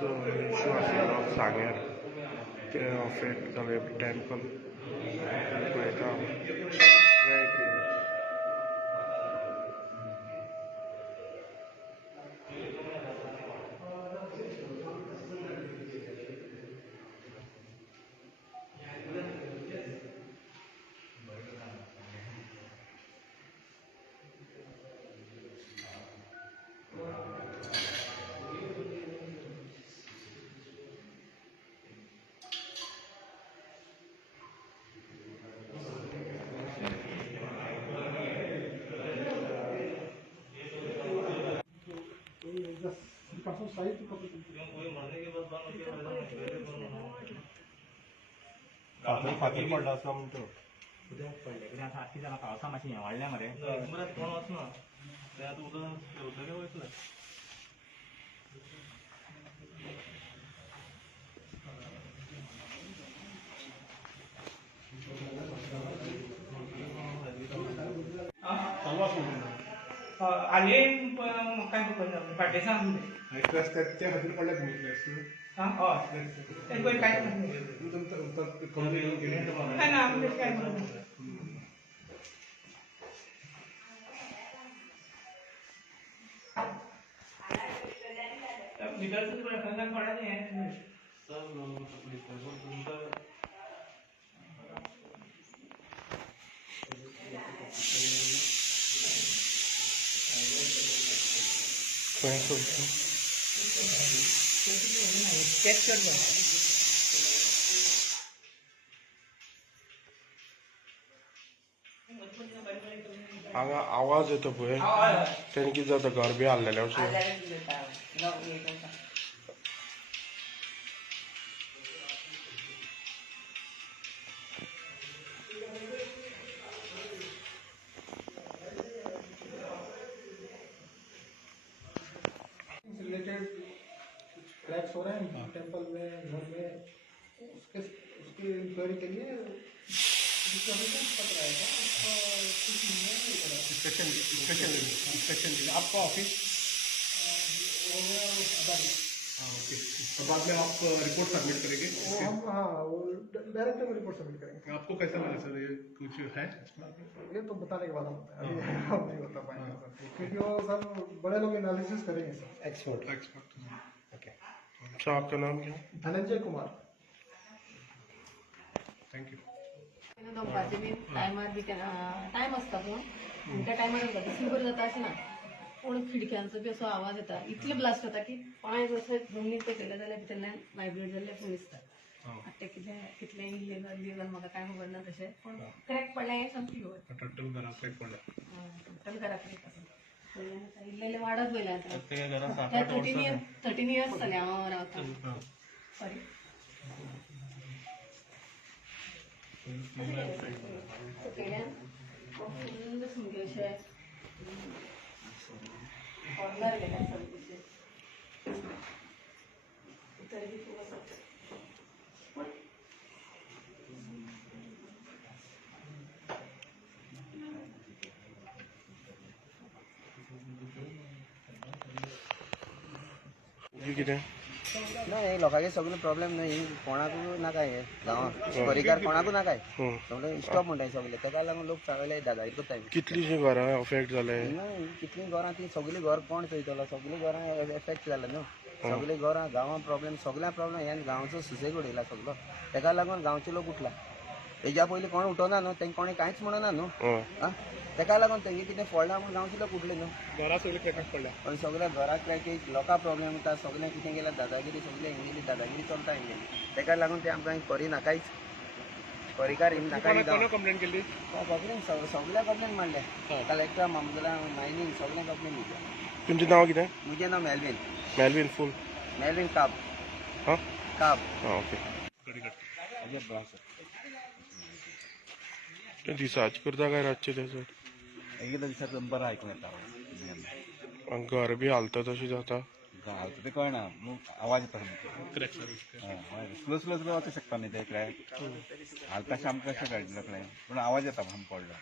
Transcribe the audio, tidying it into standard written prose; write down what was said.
जो इशू आशिल्लो सांग्यार ते अफेक्ट जाले टेम्पल पळयता फातर पडला असं म्हणतो उद्या पडले कित्याक आतां आख्खी जाणां पावसा मातशें हें वाडलें मरे परत कोण वचना ते आतां उदक वयतलें आलेन काय फाटे सांग त्या खातीर पडल्या तुमी हय काय ना आमी काय भितर पडा हें हांगा आवाज येतो पळय तेन्ना कितें जाता घर बी हाल्लेलें अशें रिलेटेड क्रैक्स हो रहे हैं टेम्पल में घर में उसकी इंक्वायरी के लिए पत्र आएगा आपका ऑफिस हो गया ओके तो बाद में आप रिपोर्ट सबमिट करेंगे हम हाँ वो डायरेक्ट में रिपोर्ट सबमिट करेंगे। आपको कैसा लगा सर ये कुछ है ये तो बताने के बाद हम बताएं अभी हम नहीं बता पाएंगे सर क्योंकि वो सब बड़े लोग एनालिसिस करेंगे सर एक्सपर्ट ओके अच्छा आपका नाम क्या धनंजय कुमार थैंक यू दमपाचे बी टायमार बी टायम आसता पूण त्या टायमार जाता दिसली बरी जाता अशें ना पूण खिडक्यांचो बी असो आवाज येता इतले ब्लास्ट जाता की पांय जशे जमनीर पयले जाल्यार भितरल्यान वायब्रेट जाल्ले अशें दिसता आतां कितलें इल्लीगल म्हाका कांय खबर ना तशें पूण क्रॅक पडलें हें सामकी खबर टोटल घरा क्रॅक पडला टोटल घरा क्रॅक आसा इल्लें वाडत वयलें आतां 13 इयर्स जालें हांव रावतां सॉरी सकयल्यान फुल्ल सामकें अशें कॉर्नर गेल्या सामकें भितर बी खूब आसा कितें नाही लोकांचे सगळे प्रॉब्लेम नाही कोणाकू नाका हे गांवांत परिकार कोणाकू नाका सगळे स्टॉप म्हणटाय सगळे ताका लागून लोक सगळे दादारी करताय कितलीशीं घरां अफेक्ट जाले नाही कितली घरां ती सगळी घर कोण चोयतलो सगळी घरां एफेक्ट जाले न्हू सगळी घरां गांवां प्रॉब्लेम सगळ्या प्रॉब्लेम हे गांवचो सुसेग उडयला सगळो ताका लागून गांवचे लोक उठला हेज्या पयलीं कोण उठोना न्हू तेंका कोणी कांयच म्हणना न्हू ताका लागून तेंगे कितें फोडला म्हूण गांवचे लोक उठले न्हू घरां सगळी क्रॅक पडल्या पण सगळ्या घराक क्रॅकेज लोकां प्रॉब्लेम येता सगळें कितें केल्यार दादागिरी सगळें हिंगेली दादागिरी चलता हिंगेली ताका लागून ते आमकां करी नाकायच परिकार हिंग नाकाय कंप्लेंट केली सगळ्या कंप्लेन मारल्या कलेक्टर मामदार मायनींग सगळ्या कंप्लेन दिल्या तुमचें नांव कितें म्हजें नांव मेल्विन मेल्विन फूल मेल्विन काब हां काब ओके ते दिसाचे करता काय रातचे त्याचं एकदा दिसाक बरं आयकून येता घर बी हालता तशें जाता घालता ते कळना आवाज येता स्लो स्लो स्लो वचूं शकता न्ही ते क्रॅक हालता आमकां कशें कळटलें पूण आवाज येता म्हणून पडलो